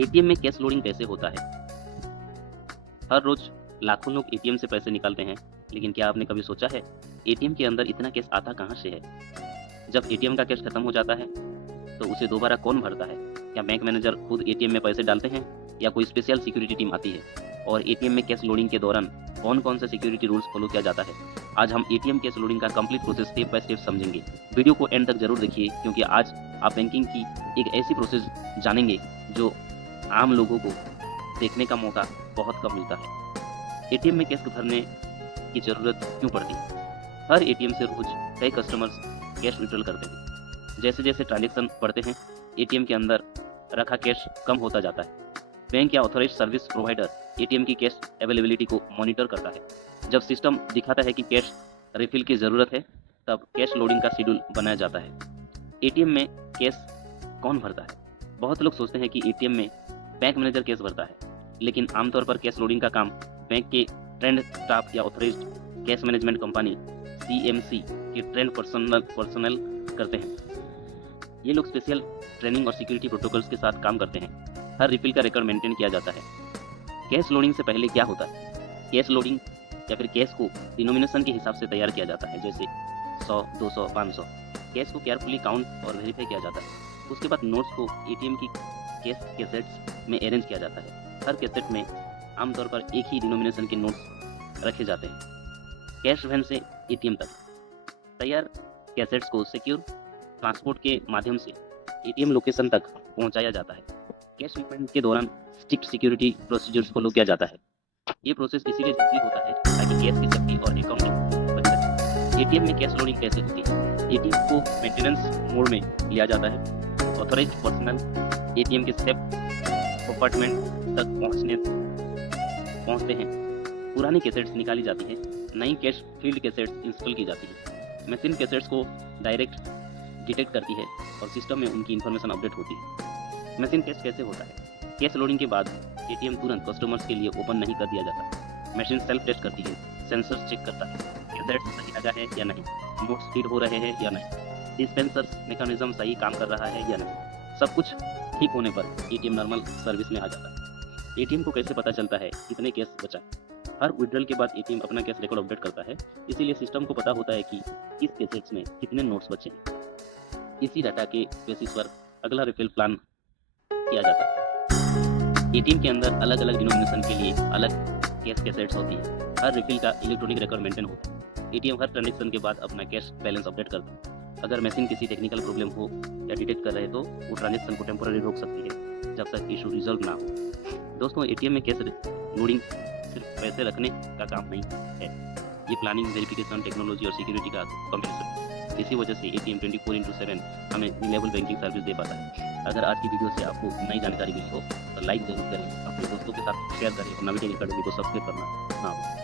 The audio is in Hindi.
एटीएम में कैश लोडिंग कैसे होता है? हर रोज लाखों लोग एटीएम से पैसे निकालते हैं, लेकिन क्या आपने कभी सोचा है एटीएम के अंदर इतना कैश आता कहां से है? जब एटीएम का कैश खत्म हो जाता है तो उसे दोबारा कौन भरता है? क्या बैंक मैनेजर खुद एटीएम में पैसे डालते हैं या कोई स्पेशल सिक्योरिटी टीम आती है? और एटीएम में कैश लोडिंग के दौरान कौन कौन से सिक्योरिटी रूल्स फॉलो किया जाता है? आज हम एटीएम कैश लोडिंग का complete process step by step समझेंगे। वीडियो को एंड तक जरूर देखिए, क्योंकि आज आप बैंकिंग की एक ऐसी प्रोसेस जानेंगे जो आम लोगों को देखने का मौका बहुत कम मिलता है। एटीएम में कैश भरने की जरूरत क्यों पड़ती है? हर एटीएम से रोज कई कस्टमर्स कैश विड्रॉल करते हैं। जैसे जैसे ट्रांजैक्शन बढ़ते हैं, एटीएम के अंदर रखा कैश कम होता जाता है। बैंक या ऑथराइज्ड सर्विस प्रोवाइडर एटीएम की कैश अवेलेबिलिटी को मॉनिटर करता है। जब सिस्टम दिखाता है कि कैश रिफिल की ज़रूरत है, तब कैश लोडिंग का शेड्यूल बनाया जाता है। एटीएम में कैश कौन भरता है? बहुत लोग सोचते हैं कि एटीएम में बैंक मैनेजर कैश भरता है, लेकिन आमतौर पर कैश लोडिंग का काम बैंक के ट्रेंड स्टाफ या authorised cash management company CMC के ट्रेंड पर्सनल करते हैं। ये लोग स्पेशल ट्रेनिंग और सिक्योरिटी प्रोटोकॉल्स के साथ काम करते हैं। हर रिफिल का रिकॉर्ड मेंटेन किया जाता है। कैश लोडिंग से पहले क्या होता है? कैश लोडिंग या फिर कैश को डिनोमिनेशन के हिसाब से तैयार किया जाता है, जैसे 100, 200, 500। कैश को केयरफुली काउंट और वेरीफाई किया जाता है। उसके बाद नोट्स को एटीएम की कैश कैसेट्स में अरेंज किया जाता है। हर कैसेट में आमतौर पर एक ही डिनोमिनेशन के नोट्स रखे जाते हैं। कैश वैन से एटीएम तक तैयार कैसेट्स को सिक्योर ट्रांसपोर्ट के माध्यम से एटीएम लोकेशन तक पहुंचाया जाता है। कैश मूवमेंट के दौरान स्ट्रिक्ट सिक्योरिटी प्रोसीजर्स फॉलो किया जाता है। ये प्रोसेस इसीलिए जरूरी होता है ताकि कैश की सेफ्टी और अकाउंटिंग बच सके। एटीएम में कैश लोडिंग कैसे होती है? एटीएम को मेंटेनेंस मोड में लिया जाता है। ऑथराइज्ड पर्सनल एटीएम के सेफ कंपार्टमेंट तक पहुंचते हैं। पुरानी कैसेट्स निकाली जाती है। नई कैश फील्ड कैसेट्स इंस्टॉल की जाती है। मशीन कैसेट्स को डायरेक्ट डिटेक्ट करती है और सिस्टम में उनकी इंफॉर्मेशन अपडेट होती है। मशीन कैश कैसे होता है? कैश लोडिंग के बाद एटीएम तुरंत कस्टमर्स के लिए ओपन नहीं कर दिया जाता। मशीन सेल्फ टेस्ट करती है, सेंसर्स चेक करता है कैसेट्स सही लगा है या नहीं, नोट्स फीड हो रहे हैं या नहीं, डिस्पेंसर्स मैकेनिज्म सही काम कर रहा है या नहीं। सब कुछ ठीक होने पर एटीएम नॉर्मल सर्विस में आ जाता है। एटीएम को कैसे पता चलता है कितने कैश बचा? हर विड्रॉल के बाद एटीएम अपना कैश रिकॉर्ड अपडेट करता है, इसीलिए सिस्टम को पता होता है कि किस कैसेट्स में कितने नोट्स बचे। इसी डाटा के बेसिस पर अगला रिफिल प्लान किया जाता है। एटीएम के अंदर अलग अलग डिनोमिनेशन के लिए अलग कैश कैसेट्स होती है। हर रिफिल का इलेक्ट्रॉनिक रिकॉर्ड मेंटेन होता है। एटीएम हर ट्रांजैक्शन के बाद अपना कैश बैलेंस अपडेट करता है। अगर मशीन किसी टेक्निकल प्रॉब्लम हो या डिटेक्ट कर रहे तो वो ट्रांजैक्शन को टेम्पोररी रोक सकती है जब तक इशू रिजॉल्व ना हो। दोस्तों, एटीएम में कैश लोडिंग सिर्फ पैसे रखने का काम नहीं है, ये प्लानिंग, वेरिफिकेशन, टेक्नोलॉजी और सिक्योरिटी का कॉम्बिनेशन है। इसी वजह से एटीएम 24/7 हमें रिलायबल बैंकिंग सर्विस दे पाता है। अगर आज की वीडियो से आपको नई जानकारी मिली हो तो लाइक जरूर करें, अपने दोस्तों के साथ शेयर करें और नवीटेक अकेडमी को सब्सक्राइब करना ना भूलें।